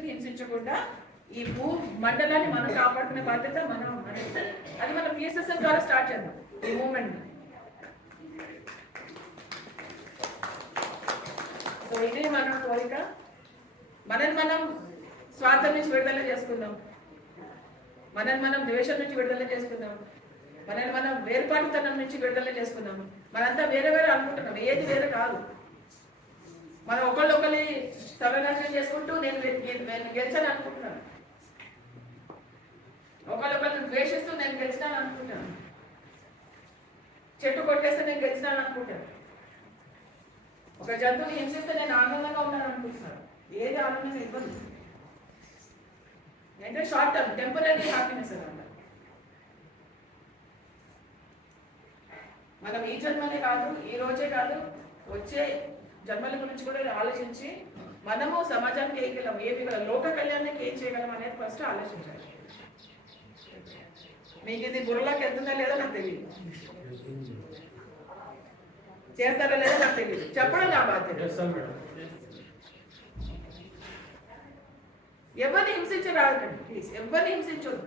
వ్యక్తిని హింసించకుండా ఈ భూ మండలాన్ని మనం కాపాడుకునే బాధ్యత మనం అది మనం పిఎస్ఎస్ఎల్ ద్వారా స్టార్ట్ చేద్దాం ఈ మూమెంట్. సో ఇది మన కోరిక. మనం స్వార్థం నుంచి విడుదల చేసుకుందాం, మనం ద్వేషం నుంచి విడుదల చేసుకుందాం, మనం వేరుపాటుతనం నుంచి విడుదల చేసుకుందాం. మనంతా వేరే వేరే అనుకుంటున్నాం, ఏది వేరే కాదు. మనం ఒకళ్ళొకరి సర్వనాశనం చేసుకుంటూ నేను గెలిచాను అనుకుంటున్నాను, ఒకళ్ళొకరిని ద్వేషిస్తూ నేను గెలిచినాను అనుకుంటాను, చెట్టు కొట్టేస్తే నేను గెలిచినాను అనుకుంటాను, ఒక జంతువుని హింసిస్తే నేను ఆనందంగా ఉన్నాను అనుకుంటున్నాను. ఏది ఆనందంగా ఇవ్వదు అంటే షార్ట్ టర్మ్ టెంపరీ హ్యాపీనెస్ అన్నమాట. మనం ఈ జన్మనే కాదు, ఈ రోజే కాదు, వచ్చే జన్మల గురించి కూడా ఆలోచించి మనము సమాజానికి ఏం చేయగలం, లోక కళ్యాణానికి ఏం చేయగలం అనేది ఫస్ట్ ఆలోచించాలి. మీకు ఇది బుర్రలోకి వెళ్తుందా లేదా నాకు తెలియదు, చేస్తారా లేదా నాకు తెలియదు, చెప్పడం నా బాధ్యత. ఎవరిని హింసించరాదండి ప్లీజ్, ఎవరిని హింసించొద్దు.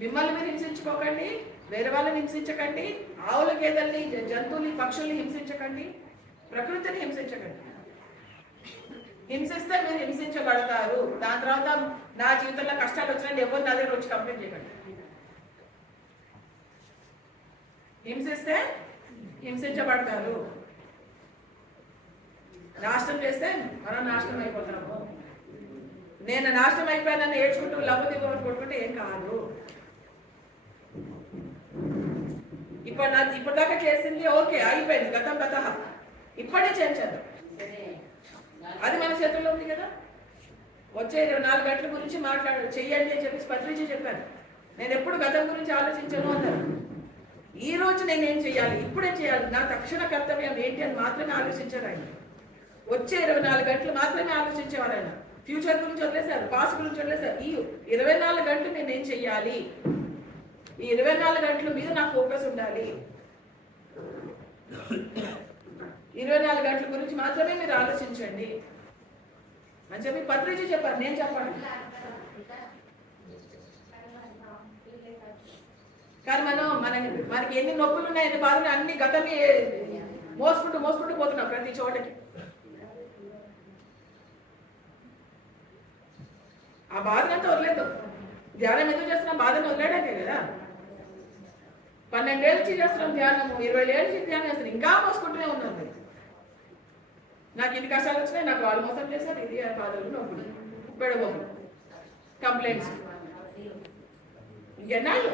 మిమ్మల్ని మీరు హింసించుకోకండి, వేరే వాళ్ళని హింసించకండి, ఆవుల గేదెల్ని జంతువుల్ని పక్షుల్ని హింసించకండి, ప్రకృతిని హింసించకండి. హింసిస్తే మీరు హింసించబడతారు. దాని తర్వాత నా జీవితంలో కష్టాలు వచ్చినట్టు ఎవరు నా దగ్గర వచ్చి కంప్లైంట్ చేయకండి. హింసిస్తే హింసించబడతారు, నాశనం చేస్తే మనం నాశనం అయిపోతాము. నేను నాశనం అయిపోయానని ఏడ్చుకుంటూ లవ్వు దిగుబడి కొట్టుకుంటే ఏం కాదు. ఇప్పటిదాకా చేసింది ఓకే, అయిపోయింది, గతం గత. ఇప్పుడే చేంజ్ చేద్దాం, అది మన చేతుల్లో ఉంది కదా. వచ్చే 24 గంటల గురించి చెయ్యండి అని చెప్పేసి పత్రిక చెప్పాను. నేను ఎప్పుడు గతం గురించి ఆలోచించాను అన్నారు. ఈ రోజు నేనేం చేయాలి, ఇప్పుడే చేయాలి, నా తక్షణ కర్తవ్యం ఏంటి అని మాత్రమే ఆలోచించారు ఆయన. వచ్చే 24 గంటలు మాత్రమే ఆలోచించేవారు ఆయన. ఫ్యూచర్ గురించి వదిలేశారు, పాస్ట్ గురించి వదిలేశారు. ఈ 24 గంటలు నేనేం చెయ్యాలి, ఈ 24 గంటల మీద నా ఫోకస్ ఉండాలి. 24 గంటల గురించి మాత్రమే మీరు ఆలోచించండి అని చెప్పి పత్రిక చెప్పారు, నేను చెప్పాను. కానీ మనకి ఎన్ని నొప్పులు ఉన్నాయి, ఎన్ని బాధలు, అన్ని గతమే మోసుకుంటూ పోతున్నాం ప్రతి చోటకి. ఆ బాధనంతా వదిలేదు. ధ్యానం ఎందుకు చేస్తున్నాం, బాధను వదిలేడాకే కదా. 12 ఏళ్ళ నుంచి చేస్తున్నాం ధ్యానము, 20 ఏళ్ళ నుంచి ధ్యానం చేస్తున్నాం, ఇంకా మోసుకుంటూనే ఉన్నాం. నాకు ఇన్ని కష్టాలు వచ్చినాయి, నాకు వాళ్ళు మోసం చేశారు, ఇది బాధలు, నొప్పులు, బెడబొమ్మలు, కంప్లైంట్స్, ఇంకెన్నాళ్ళు